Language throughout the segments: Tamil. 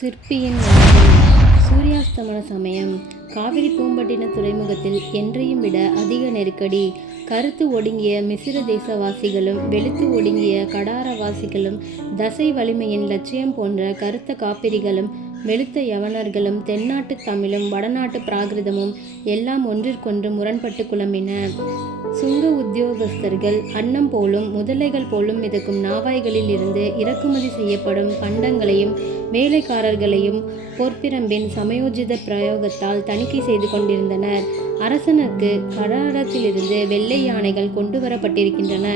சிற்பியின் மனைவி. சூரியாஸ்தமன சமயம். காவிரி பூம்பட்டின துறைமுகத்தில் என்றையும் விட அதிக நெருக்கடி. கருத்து ஒடுங்கிய மிசிர தேசவாசிகளும் வெளுத்து ஒடுங்கிய கடாரவாசிகளும் தசை வலிமையின் லட்சியம் போன்ற கருத்த காப்பிரிகளும் வெளுத்த யவனர்களும் தென்னாட்டு தமிழும் வடநாட்டு பிராகிருதமும் எல்லாம் ஒன்றிற்கொன்று முரண்பட்டு குழம்பின. சுங்க உத்தியோகஸ்தர்கள் அன்னம் போலும் முதலைகள் போலும் மிதக்கும் நாவாய்களில் இருந்து இறக்குமதி செய்யப்படும் பண்டங்களையும் வேலைக்காரர்களையும் பொற்பிரம்பின் சமயோஜித பிரயோகத்தால் தணிக்கை செய்து கொண்டிருந்தனர். அரசனுக்கு கடாரத்திலிருந்து வெள்ளை யானைகள் கொண்டு வரப்பட்டிருக்கின்றன.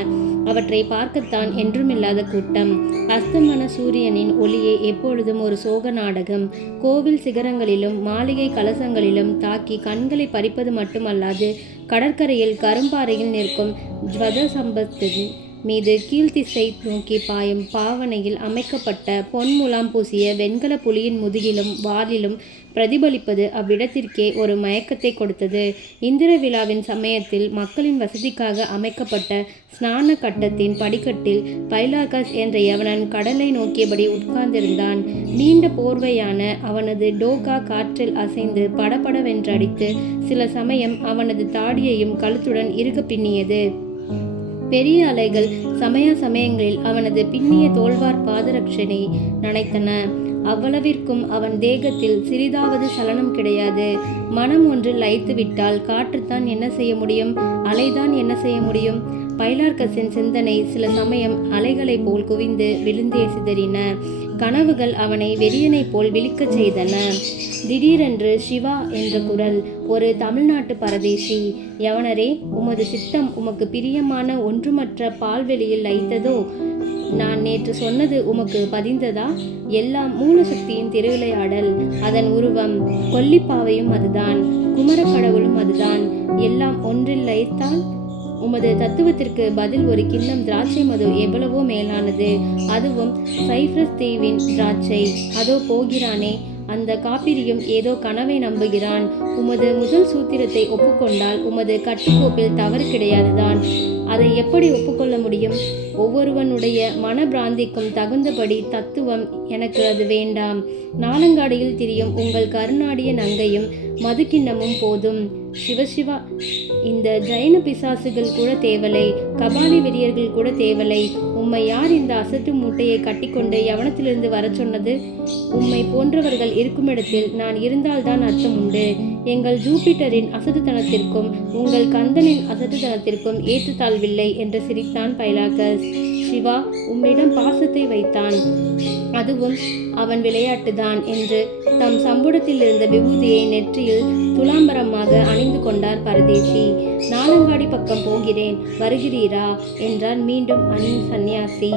அவற்றை பார்க்கத்தான் என்றுமில்லாத கூட்டம். அஸ்தமன சூரியனின் ஒளியை எப்பொழுதும் ஒரு சோக நாடகம். கோவில் சிகரங்களிலும் மாளிகை கலசங்களிலும் தாக்கி கண்களை பறிப்பது மட்டுமல்லாது கடற்கரையில் கரும்பாறையில் நிற்கும் ஜ்வதசம்பத்தின் மீது கீழ்த்திசை நோக்கி பாயும் பாவனையில் அமைக்கப்பட்ட பொன்முலாம் பூசிய வெண்கல புலியின் முதுகிலும் வாலிலும் பிரதிபலிப்பது அவ்விடத்திற்கே ஒரு மயக்கத்தை கொடுத்தது. இந்திர விழாவின் சமயத்தில் மக்களின் வசதிக்காக அமைக்கப்பட்ட ஸ்நான கட்டத்தின் படிக்கட்டில் பைலார்கஸ் என்ற யவனன் கடலை நோக்கியபடி உட்கார்ந்திருந்தான். நீண்ட போர்வையான அவனது டோகா காற்றில் அசைந்து படபடவென்றடித்து சில சமயம் அவனது தாடியையும் கழுத்துடன் இறுக பின்னியது. பெரிய அலைகள் சமயங்களில் அவனது பின்னிய தோல்வார் பாதரட்சனை நனைத்தன. அவ்வளவிற்கும் அவன் தேகத்தில் சிறிதாவது சலனம் கிடையாது. மனம் ஒன்று லயித்து விட்டால் காற்றுத்தான் என்ன செய்ய முடியும்? அலைதான் என்ன செய்ய முடியும்? பைலார்கஸின் சிந்தனை சில சமயம் அலைகளைப் போல் குவிந்து விழுந்தே சிதறின. கனவுகள் அவனை வெறியனைப் போல் விழிக்கச் செய்தன. திடீரென்று சிவா என்ற குரல். ஒரு தமிழ்நாட்டு பரதேசி. யவனரே, உமது சித்தம் உமக்கு பிரியமான ஒன்றுமற்ற பால்வெளியில் லயித்ததோ? நான் நேற்று சொன்னது உமக்கு பதிந்ததா? எல்லாம் மூலசக்தியின் திருவிளையாடல். அதன் உருவம் கொல்லிப்பாவையும் அதுதான், குமரக்கடவுளும் அதுதான். எல்லாம் ஒன்றில் லயித்தால் உமது தத்துவத்திற்கு பதில் ஒரு கிண்ணம் திராட்சை மது எவ்வளவோ மேலானது. அதுவும் சைப்ரஸ் தீவின் திராட்சை. அதோ போகிறானே அந்த காப்பிரியும் ஏதோ கனவை நம்புகிறான். உமது முதல் சூத்திரத்தை ஒப்புக்கொண்டால் உமது கட்டுக்கோப்பில் தவறு கிடையாதுதான். அதை எப்படி ஒப்புக்கொள்ள முடியும்? ஒவ்வொருவனுடைய மனபிராந்திக்கும் தகுந்தபடி தத்துவம். எனக்கு அது வேண்டாம். நாளங்காடியில் திரியும் உங்கள் கருநாடிய நங்கையும் மதுக்கிண்ணமும் போதும். சிவசிவா, இந்த ஜைன பிசாசுகள் கூட தேவலை, கபாலி வெறியர்கள் கூட தேவலை. உம்மை யார் இந்த அசட்டு மூட்டையை கட்டிக்கொண்டு யவனத்திலிருந்து வர சொன்னது? உம்மை போன்றவர்கள் இருக்குமிடத்தில் நான் இருந்தால்தான் அர்த்தம் உண்டு. எங்கள் ஜூபிட்டரின் அசட்டுத்தனத்திற்கும் உங்கள் கந்தனின் அசட்டுத்தனத்திற்கும் ஏற்றுத்தாழ்வில்லை என்று சிரித்தான் பைலார்கஸ். சிவா உம்மிடம் பாசத்தை வைத்தான், அதுவும் அவன் விளையாட்டுதான் என்று தம் சம்புடத்தில் இருந்த விபூதியை நெற்றியில் துலாம்பரமாக அணிந்து கொண்டார் பரதேசி. நாளங்காடி பக்கம் போகிறேன், வருகிறீரா என்றார் மீண்டும் சந்நியாசி.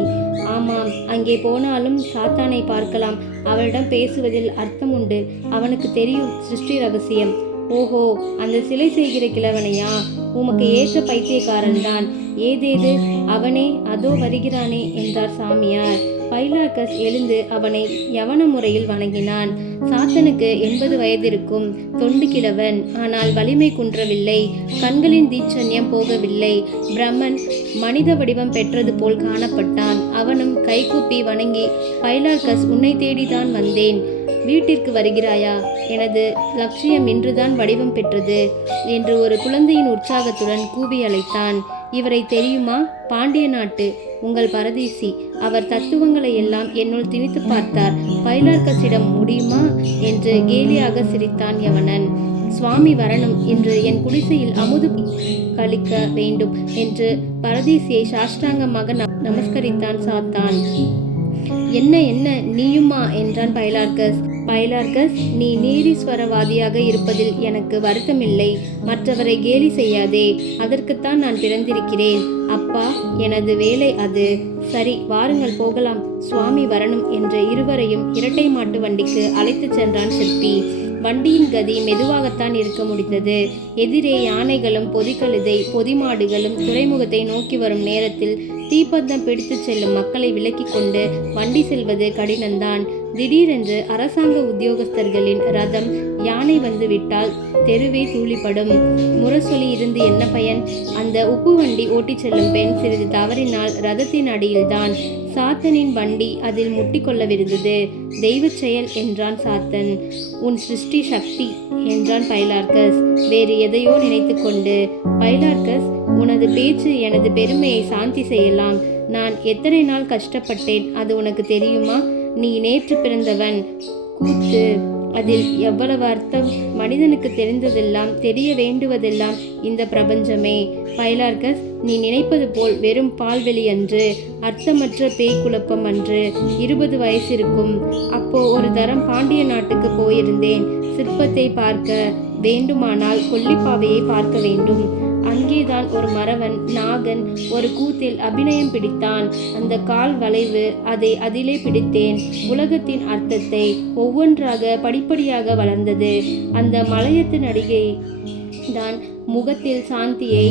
ஆமாம், அங்கே போனாலும் சாத்தானை பார்க்கலாம். அவரிடம் பேசுவதில் அர்த்தம் உண்டு. அவனுக்கு தெரியும் சிருஷ்டி ரகசியம். ஓஹோ, அந்த சிலை செய்கிற கிழவனையா? உமக்கு ஏற்ற பைத்தியக்காரன்தான். ஏதேது அவனே? அதோ வருகிறானே என்றார் சாமியார். பைலார்கஸ் எழுந்து அவனை யவன முறையில் வணங்கினான். சாத்தனுக்கு 80 வயதிருக்கும். தொண்டு கிழவன், ஆனால் வலிமை குன்றவில்லை. கண்களின் தீட்சண்யம் போகவில்லை. பிரம்மன் மனித வடிவம் பெற்றது போல் காணப்பட்டான். அவனும் கைகூப்பி வணங்கி, பைலார்கஸ், உன்னை தேடிதான் வந்தேன். வீட்டிற்கு வருகிறாயா? எனது லட்சியம் இன்றுதான் வடிவம் பெற்றது என்று ஒரு குழந்தையின் உற்சாகத்துடன் கூவி அழைத்தான். இவரை தெரியுமா? பாண்டிய நாட்டு உங்கள் பரதேசி. அவர் தத்துவங்களை எல்லாம் என்னுள் திணித்து பார்த்தார். பைலார்கஸிடம் முடியுமா என்று கேலியாக சிரித்தான் யவனன். சுவாமி வரணும், இன்று என் குடிசையில் அமுது கழிக்க வேண்டும் என்று பரதேசியை சாஷ்டாங்கமாக நமஸ்கரித்தான் சாத்தான். என்ன என்ன நீயுமா என்றான் பைலார்கஸ். பைலார்கஸ், நீ நீரீஸ்வரவாதியாக இருப்பதில் எனக்கு வருத்தமில்லை. மற்றவரை கேலி செய்யாதே. அதற்குத்தான் நான் பிறந்திருக்கிறேன். அப்பா, எனது வேலை அது. சரி, வாருங்கள் போகலாம். சுவாமி வரணும் என்று இருவரையும் இரட்டை மாட்டு வண்டிக்கு அழைத்து சென்றான் சிற்பி. வண்டியின் கதி மெதுவாகத்தான் இருக்க முடிந்தது. எதிரே யானைகளும் பொதிமாடுகளும் துறைமுகத்தை நோக்கி வரும் நேரத்தில் தீப்பந்தம் பிடித்து செல்லும் மக்களை விலக்கி கொண்டு வண்டி செல்வது கடினம்தான். திடீரென்று அரசாங்க உத்தியோகஸ்தர்களின் ரதம் யானை வந்து விட்டால் தெருவே தூளிப்படும். முரசொலி இருந்து என்ன பயன்? அந்த உப்பு வண்டி ஓட்டிச் செல்லும் பெண் சிறிது தவறினால் ரதத்தின் அடியில்தான். சாத்தனின் வண்டி அதில் முட்டிக்கொள்ளவிருந்தது. தெய்வச் செயல் என்றான் சாத்தன். உன் சிருஷ்டி சக்தி என்றான் பைலார்கஸ் வேறு எதையோ நினைத்து கொண்டு. பைலார்கஸ், உனது பேச்சு எனது பெருமையை சாந்தி செய்யலாம். நான் எத்தனை நாள் கஷ்டப்பட்டேன் அது உனக்கு தெரியுமா? நீ நேற்று பிறந்தவன். கூத்து, அதில் எவ்வளவு அர்த்தம்! மனிதனுக்கு தெரிந்ததெல்லாம், தெரிய வேண்டுவதெல்லாம் இந்த பிரபஞ்சமே. பைலார்கஸ், நீ நினைப்பது போல் வெறும் பால்வெளி அன்று, அர்த்தமற்ற பேய் குழப்பம் அன்று. 20 வயசிருக்கும். அப்போ ஒரு தரம் பாண்டிய நாட்டுக்கு போயிருந்தேன் சிற்பத்தை பார்க்க. வேண்டுமானால் கொல்லிப்பாவையை பார்க்க வேண்டும். அங்கேதான் ஒரு மறவன் நாகன் ஒரு கூத்தில் அபிநயம் பிடித்தான். அந்த கால் வளைவு, அதை அதிலே பிடித்தேன். உலகத்தின் அர்த்தத்தை ஒவ்வொன்றாக படிப்படியாக வளர்ந்தது. அந்த மலையத்து நடிகை தான் முகத்தில் சாந்தியை,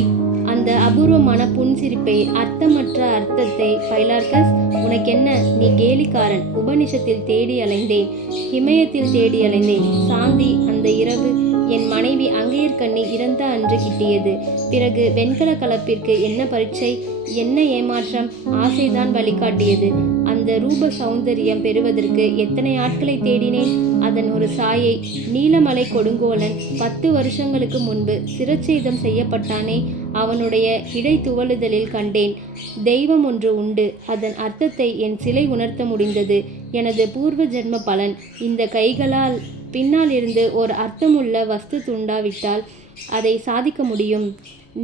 அந்த அபூர்வமான புன்சிரிப்பை, அர்த்தமற்ற அர்த்தத்தை. பைலார்கஸ், உனக்கென்ன? நீ கேலிக்காரன். உபனிஷத்தில் தேடி அலைந்தேன், இமயத்தில் தேடி அலைந்தேன். சாந்தி அந்த இரவு என் மனைவி அங்கையர்கண்ணி இறந்த அன்று கிட்டியது. பிறகு வெண்கல கலப்பிற்கு என்ன பரீட்சை, என்ன ஏமாற்றம்! ஆசைதான் வழிகாட்டியது. அந்த ரூப சௌந்தரியம் பெறுவதற்கு எத்தனை ஆட்களை தேடினேன். அதன் ஒரு சாயை. நீலமலை கொடுங்கோலன் 10 வருஷங்களுக்கு முன்பு சிரச்சேதம் செய்யப்பட்டானே, அவனுடைய இடைத்துவழுதலில் கண்டேன். தெய்வம் ஒன்று உண்டு. அதன் அர்த்தத்தை என் சிலை உணர்த்த முடிந்தது. எனது பூர்வ ஜென்ம பலன். இந்த கைகளால் பின்னால் இருந்து ஒரு அர்த்தமுள்ள வஸ்து துண்டாவிட்டால் அதை சாதிக்க முடியும்.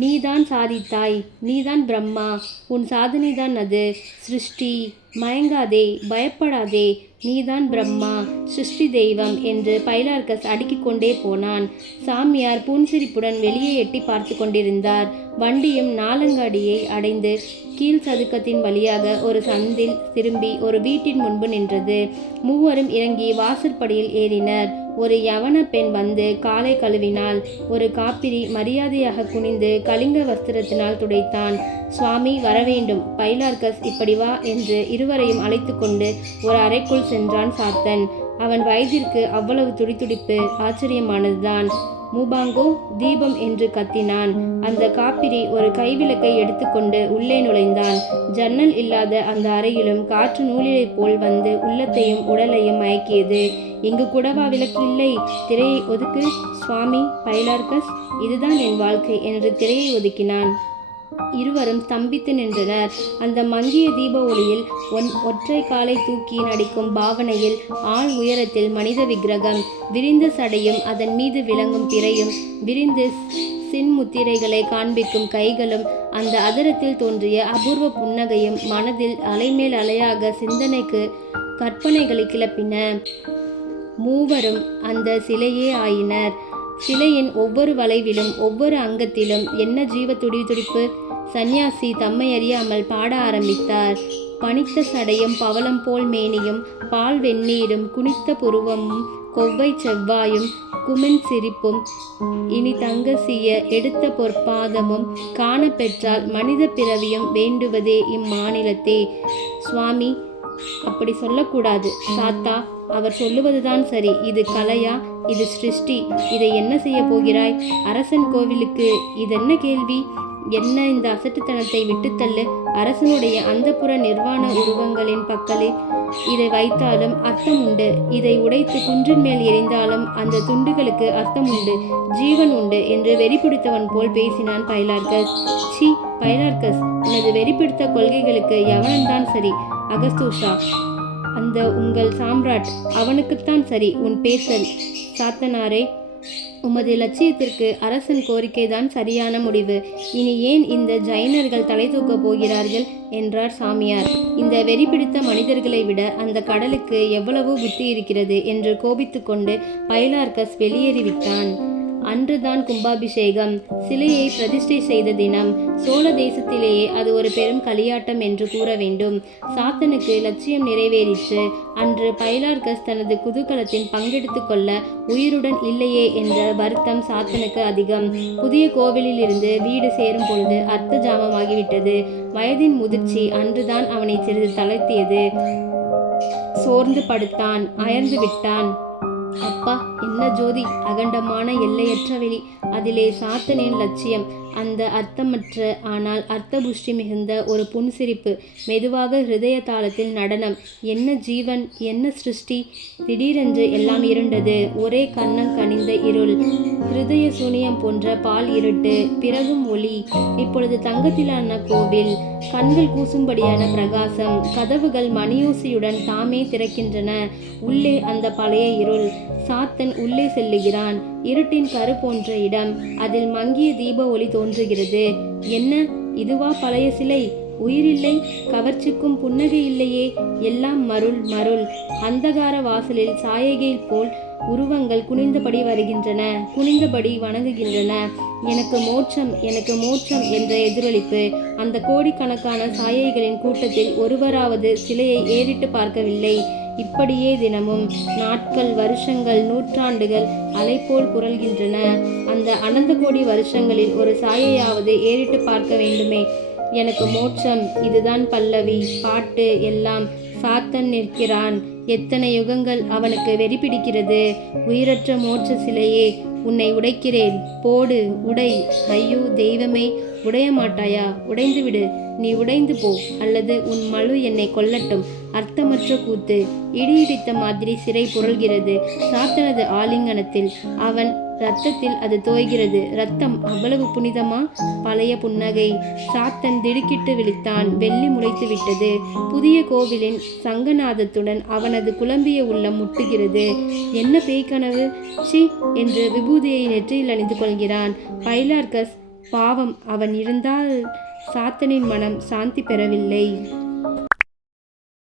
நீதான் சாதித்தாய். நீதான் பிரம்மா. உன் சாதனைதான் அது. சிருஷ்டி. மயங்காதே, பயப்படாதே. நீதான் பிரம்மா, சிருஷ்டி தெய்வம் என்று பைலார்கஸ் அடுக்கிக் கொண்டே போனான். சாமியார் புன்சிரிப்புடன் வெளியே எட்டி பார்த்து கொண்டிருந்தார். வண்டியும் நாலங்காடியை அடைந்து கீழ் சதுக்கத்தின் வழியாக ஒரு சந்தில் திரும்பி ஒரு வீட்டின் முன்பு நின்றது. மூவரும் இறங்கி வாசற்படியில் ஏறினர். ஒரு யவன பெண் வந்து காலை கழுவினாள். ஒரு காப்பிரி மரியாதையாக குனிந்து கலிங்க வஸ்திரத்தினால் துடைத்தான். சுவாமி வரவேண்டும். பைலார்கஸ், இப்படி வா என்று இருவரையும் அழைத்து கொண்டு ஒரு அறைக்குள் சென்றான் சாத்தன். அவன் வயதிற்கு அவ்வளவு துடிதுடிப்பு ஆச்சரியமானதுதான். மூபாங்கோ, தீபம் என்று கத்தினான். அந்த காப்பிரி ஒரு கைவிளக்கை எடுத்துக்கொண்டு உள்ளே நுழைந்தான். ஜன்னல் இல்லாத அந்த அறையிலும் காற்று நூலிலை போல் வந்து உள்ளத்தையும் உடலையும் மயக்கியது. இங்கு கூடவா விளக்கு இல்லை? திரையை ஒதுக்கு சுவாமி. பைலார்கஸ், இதுதான் என் வாழ்க்கை என்று திரையை ஒதுக்கினான். இருவரும் ஸ்தம்பித்து நின்றனர். அந்த மங்கிய தீப ஒளியில் ஒற்றை காலை தூக்கி நடிக்கும் பாவனையில் ஆள் உயரத்தில் மனித விக்கிரகம், விரிந்த சடையும் அதன் மீது விளங்கும் பிறையும், விரிந்து சின்முத்திரைகளை காண்பிக்கும் கைகளும், அந்த அதரத்தில் தோன்றிய அபூர்வ புன்னகையும் மனதில் அலைமேல் அலையாக சிந்தனைக்கு கற்பனைகளை கிளப்பின. மூவரும் அந்த சிலையே ஆயினர். சிலையின் ஒவ்வொரு வளைவிலும் ஒவ்வொரு அங்கத்திலும் என்ன ஜீவ துடிதுடிப்பு! சந்நியாசி தம்மை அறியாமல் பாட ஆரம்பித்தார். பனித்த சடையும் பவளம் போல் மேனியும் பால் வெந்நீரும் குனித்த புருவமும் கொவ்வை செவ்வாயும் குமின் சிரிப்பும் இனி தங்கசிய எடுத்த பொற்பாதமும் காண பெற்றால் மனித பிறவியும் வேண்டுவதே இம்மாநிலத்தே. சுவாமி, அப்படி சொல்லக்கூடாது. சாத்தா, அவர் சொல்லுவதுதான் சரி. இது கலையா? இது சிருஷ்டி. இதை என்ன செய்ய போகிறாய்? அரசன் கோவிலுக்கு இதென்ன கேள்வி? என்ன இந்த அசட்டுத்தனத்தை விட்டுத்தள்ளு. அரசனுடைய அந்தப்புற நிர்வாண உருவங்களின் பக்கலில் இதை வைத்தாலும் அர்த்தம் உண்டு. இதை உடைத்து குன்றின் மேல் எறிந்தாலும் அந்த துண்டுகளுக்கு அர்த்தம் உண்டு, ஜீவன் உண்டு என்று வெறிபிடித்தவன் போல் பேசினான் பைலார்கஸ். சி பைலார்கஸ், உனது வெறிபிடித்த கொள்கைகளுக்கு யவனன்தான் சரி. அகஸ்தூஷா, அந்த உங்கள் சாம்ராட், அவனுக்குத்தான் சரி உன் பேசல். சாத்தனாரே, உமது லட்சியத்திற்கு அரசன் கோரிக்கைதான் சரியான முடிவு. இனி ஏன் இந்த ஜைனர்கள் தலை தூக்கப் போகிறார்கள் என்றார் சாமியார். இந்த வெறிபிடித்த மனிதர்களை விட அந்த கடலுக்கு எவ்வளவோ புத்தி இருக்கிறது என்று கோபித்து கொண்டு பைலார்கஸ் வெளியேறிவிட்டான். அன்றுதான் கும்பாபிஷேகம். சிலையை பிரதிஷ்டை செய்த தினம். சோழ தேசத்திலேயே அது ஒரு பெரும் களியாட்டம் என்று கூற வேண்டும். சாத்தனுக்கு லட்சியம் நிறைவேறிற்று. அன்று பைலார்கஸ் தனது குதூகலத்தின் பங்கெடுத்து கொள்ள உயிருடன் இல்லையே என்ற வருத்தம் சாத்தனுக்கு அதிகம். புதிய கோவிலில் இருந்து வீடு சேரும் பொழுது அர்த்த ஜாமமாகிவிட்டது. வயதின் முதிர்ச்சி அன்றுதான் அவனை சிறிது தளர்த்தியது. சோர்ந்து படுத்தான். அயர்ந்து விட்டான். அப்பா, என்ன ஜோதி! அகண்டமான எல்லையற்ற வெளி. அதிலே சாத்தனின் லட்சியம். அந்த அர்த்தமற்ற ஆனால் அர்த்தபுஷ்டி மிகுந்த ஒரு புன்சிரிப்பு, மெதுவாக ஹிருதய தாளத்தில் நடனம். என்ன ஜீவன், என்ன சிருஷ்டி! திடீரென்று எல்லாம் இருண்டது. ஒரே கன்னம் கனிந்த இருள், ஹிருதய சூனியம் போன்ற பால் இருட்டு, பிறகும் ஒளி. இப்பொழுது தங்கத்திலான கோவில், கண்கள் கூசும்படியான பிரகாசம், கதவுகள் மணியோசையுடன் தாமே திறக்கின்றன. உள்ளே அந்த பழைய இருள். சாத்தன் உள்ளே செல்லுகிறான். இருட்டின் கரு போன்ற இடம், அதில் மங்கிய தீப ஒளி தோன்றுகிறது. என்ன, இதுவா பழைய சிலை? உயிரில்லை, கவர்ச்சிக்கும் புன்னகை இல்லையே, எல்லாம் மருள் மருள். அந்தகார வாசலில் சாயகை போல் உருவங்கள் குனிந்தபடி வருகின்றன, குனிந்தபடி வணங்குகின்றன. எனக்கு மோட்சம், எனக்கு மோட்சம் என்ற எதிரொலிப்பு. அந்த கோடிக்கணக்கான சாயைகளின் கூட்டத்தில் ஒருவராவது சிலையை ஏறிட்டு பார்க்கவில்லை. இப்படியே தினமும் நாட்கள், வருஷங்கள், நூற்றாண்டுகள் அலைபோல் புரள்கின்றன. அந்த அனந்த கோடி வருஷங்களில் ஒரு சாயையாவது ஏறிட்டு பார்க்க வேண்டுமே. எனக்கு மோட்சம், இதுதான் பல்லவி, பாட்டு எல்லாம். சாத்தன் நிற்கிறான். எத்தனை யுகங்கள் அவனுக்கு வெறி பிடிக்கிறது. உயிரற்ற மோட்ச சிலையே, உன்னை உடைக்கிறேன், போடு, உடை. ஐயோ தெய்வமே, உடைய மாட்டாயா? உடைந்து விடு, நீ உடைந்து போ, அல்லது உன் மழு என்னை கொல்லட்டும். அர்த்தமற்ற கூத்து. இடி இடித்த மாதிரி சிறை புரள்கிறது சாத்தனது ஆலிங்கனத்தில். அவன் இரத்தத்தில் அது தோய்கிறது. இரத்தம் அவ்வளவு புனிதமா? பழைய புன்னகை. சாத்தன் திடுக்கிட்டு விழித்தான். வெள்ளி முளைத்து விட்டது. புதிய கோவிலின் சங்கநாதத்துடன் அவனது குழம்பிய உள்ளம் முட்டுகிறது. என்ன பேய்கனவு! சி என்று விபூதியை நெற்றியில் அணிந்து கொள்கிறான். பைலார்கஸ் பாவம், அவன் இருந்தால். சாத்தனின் மனம் சாந்தி பெறவில்லை.